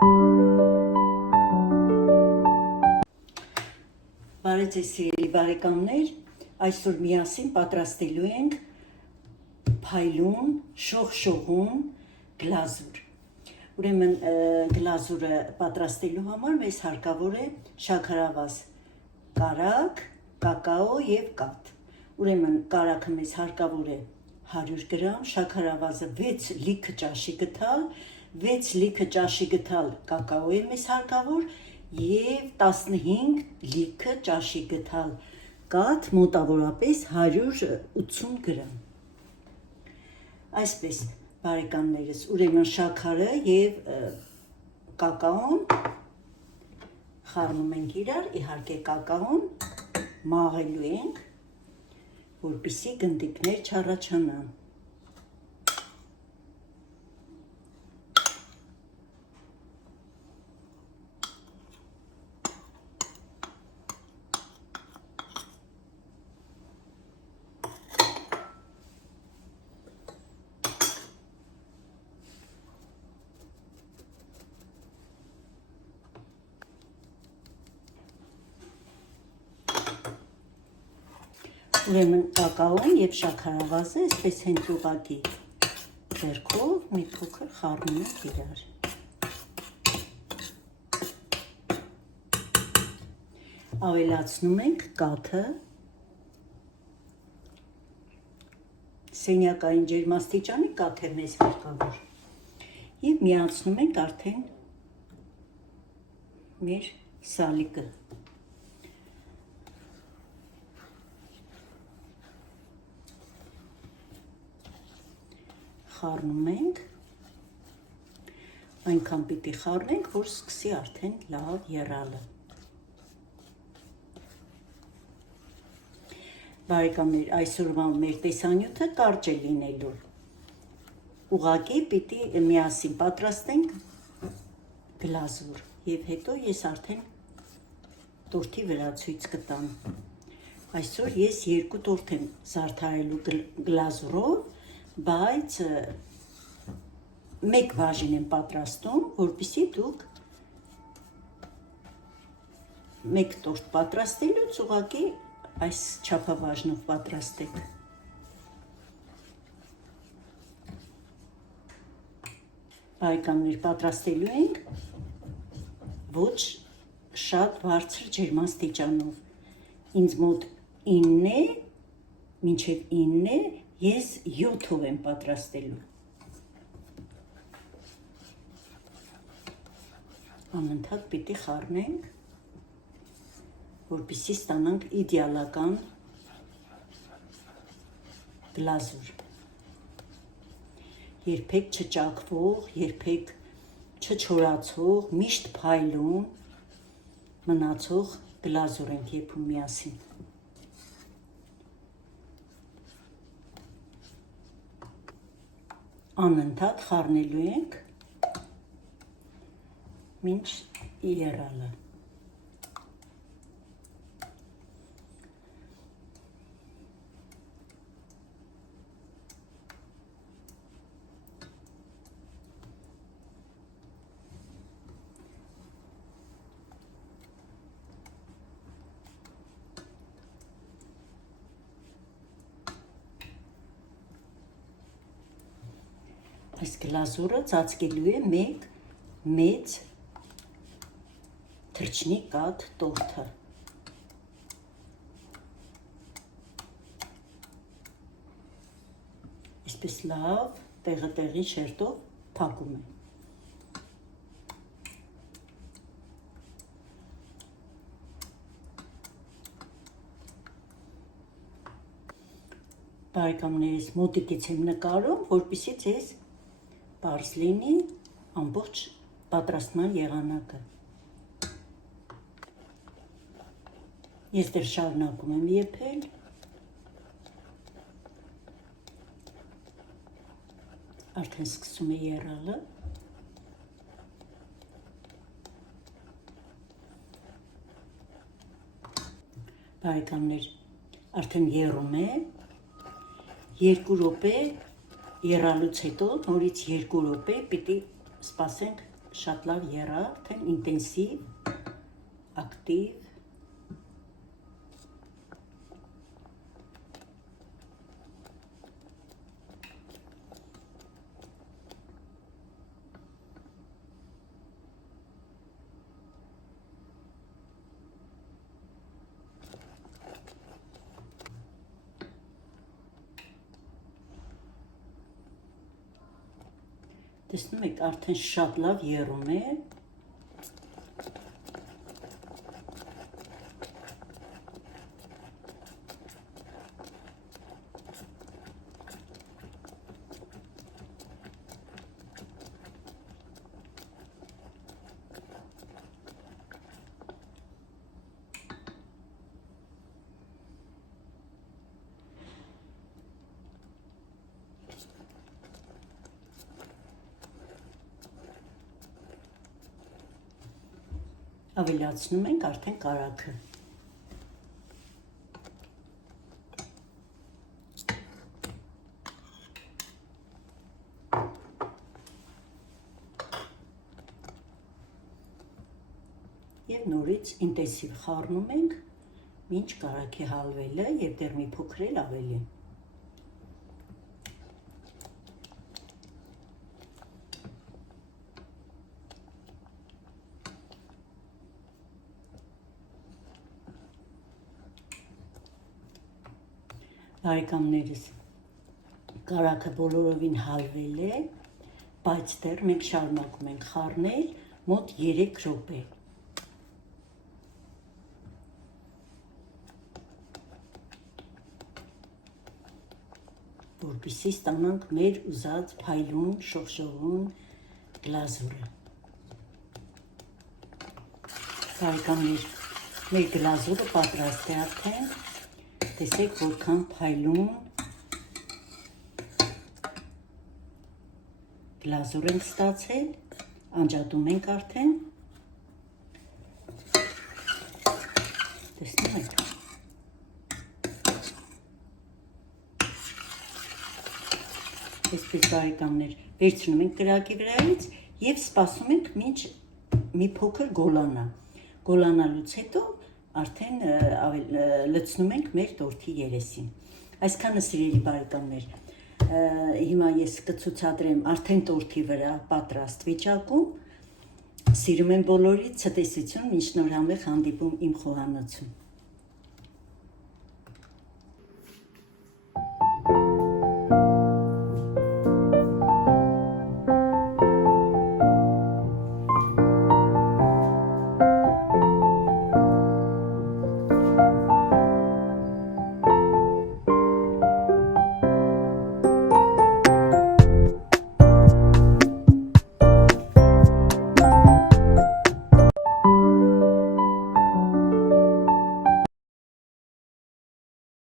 Բարև ձեզ սիրելի բարեկամներ, այսօր միասին պատրաստելու ենք փայլուն, շողշողուն գլազուր։ Ուրեմն գլազուրը պատրաստելու համար մեզ հարկավոր է շաքարավազ կարագ, կակաո և կաթ։ Ուրեմն կարագը մեզ հարկավոր է 100 գրամ, շաքարավազը 6 լիքը ճաշի գթալ, 6 լիքը ճաշի գթալ կակաո է մեզ հարկավոր և 15 լիքը ճաշի գթալ կաթ մոտավորապես 180 գրամ։ Այսպես բարեկամներս, ուրեմն շաքարը և կակաոն խառնում ենք իրար, իհարկե կակաոն մաղելու ենք, որպեսզի գնդիկներ չառաջանան։ Ուրեմն կակաոն և շաքարավազը այսպես հենց ուղղակի ձեռքով մի փոքր խառնում ենք իրար։ Ավելացնում ենք կաթը, սենյակային ջերմաստիճանի կաթ է մեզ հարկավոր և միացնում ենք արդեն մեր սալիկը։ Խառնում ենք, այնքան պիտի խառնենք, որ սկսի արդեն լավ եռալը։ Բարեկամներ, այսօրվա մեր տեսանյութը կարճ է լինելու։ Ուղղակի պիտի միասին պատրաստենք գլազուր և հետո ես արդեն տորթի վրա ցույց կտամ։ Այսօր ես 2 տորթ եմ զարդարելու գլազուրով, բայց 1 բաժին եմ պատրաստում, որպեսզի դուք 1 տորթ պատրաստելուց ուղղակի այս չափաբաժնով պատրաստեք։ Բարեկամներ, պատրաստելու ենք ոչ շատ բարձր ջերմաստիճանով։ Ինձ մոտ 9 է, մինչև 9 է, ես 7-ով եմ պատրաստելու։ Անընդհատ պիտի խառնենք, որպեսզի ստանանք իդեալական գլազուր։ Երբեք չճաքվող, երբեք չչորացող, միշտ փայլուն մնացող գլազուր ենք եփում միասին։ Անընդհատ խառնելու ենք մինչ եռալը։ Այս գլազուրը ծածկելու է մեկ մեծ թռչնի կաթ տորթը։ Այսպես լավ տեղի շերտով փակում եմ։ Բարեկամներս, մոտիկից եմ նկարում, որպեսզի ձեզ պարզ լինի ամբողջ պատրաստման եղանակը։ Ես դեռ շարունակում եմ եփել։ Արդեն սկսում է եռալը։ Բարեկամներ, արդեն եռում է, 2 րոպե եռալուց հետո նորից 2 րոպե պիտի սպասենք շատ լավ եռավ, արդեն ինտենսիվ, ակտիվ։ Տեսնում եք, արդեն շատ լավ եռում է։ Ավելացնում ենք արդեն կարագը։ Եվ նորից ինտենսիվ խառնում ենք, մինչ կարագի հալվելը եւ դեռ մի փոքր էլ ավելի։ Բարեկամներս, կարագը բոլորովին հալվել է, բայց դեռ մենք շարունակում ենք խառնել մոտ 3 րոպե։ Որպեսզի ստանանք մեր ուզած փայլուն, շողշողուն գլազուրը։ Բարեկամներ, մեր գլազուրը պատրաստ է արդեն։ Տեսեք, որքան փայլուն գլազուր ենք ստացել, անջատում ենք արդեն։ Տեսնում եք։ Այսպես բարեկամներ, վերցնում ենք կրակի վրայից եւ սպասում ենք, մինչ մի փոքր գոլանա։ Գոլանալուց հետո արդեն լցնում ենք մեր տորթի երեսին։ Այսքանը սիրելի բարեկամներ, հիմա ես կցուցադրեմ արդեն տորթի վրա պատրաստ վիճակում։ Սիրում եմ բոլորիդ, ցտեսություն, մինչ նոր համեղ հանդիպում իմ խոհանոցում։